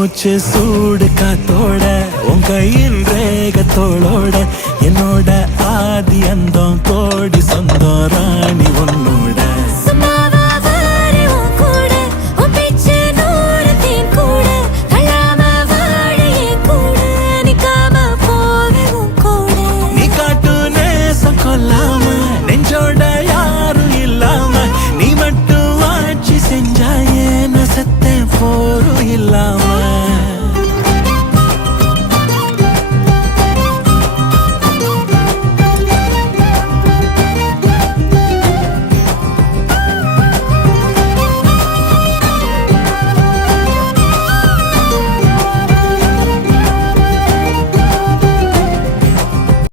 மூச்சு சூடு காத்தோட உன் கையின் ரேகத்தோளோட என்னோட ஆதி அந்தம் கோடி சொந்தம் ராணி ஒன்னு